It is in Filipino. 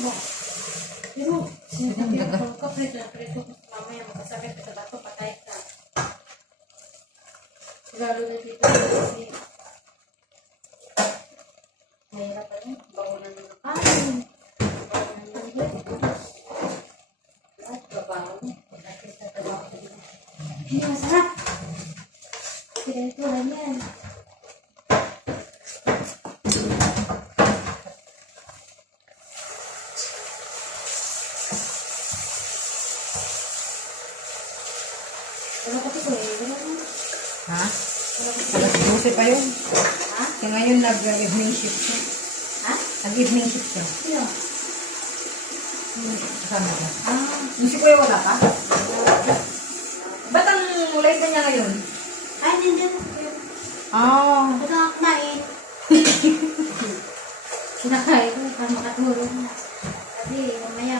Pero, sinabi ko, preto ko mamaya magkasakit ka sa bato, patay ka. Lalo na dito kasi mahirap pa rin. Bawalan ng kain. Bawalan ng breakfast. At trabaho mo. Pagkakit sa trabaho mo. Hindi, masarap. Ganito lang yan. Wala kasi ko eh. Wala mo. Ha? Alas 12 pa yun. Ha? Kaya ngayon nag-evening shift siya. Ha? Nag-evening shift siya. Sino? Kasama ka. Ah. Yung si Kuya wala pa? Ba't ang late na niya ngayon? Ay, hindi na. Ah. Ako na kumain. Sinakain ko para makatulong na. Kasi mamaya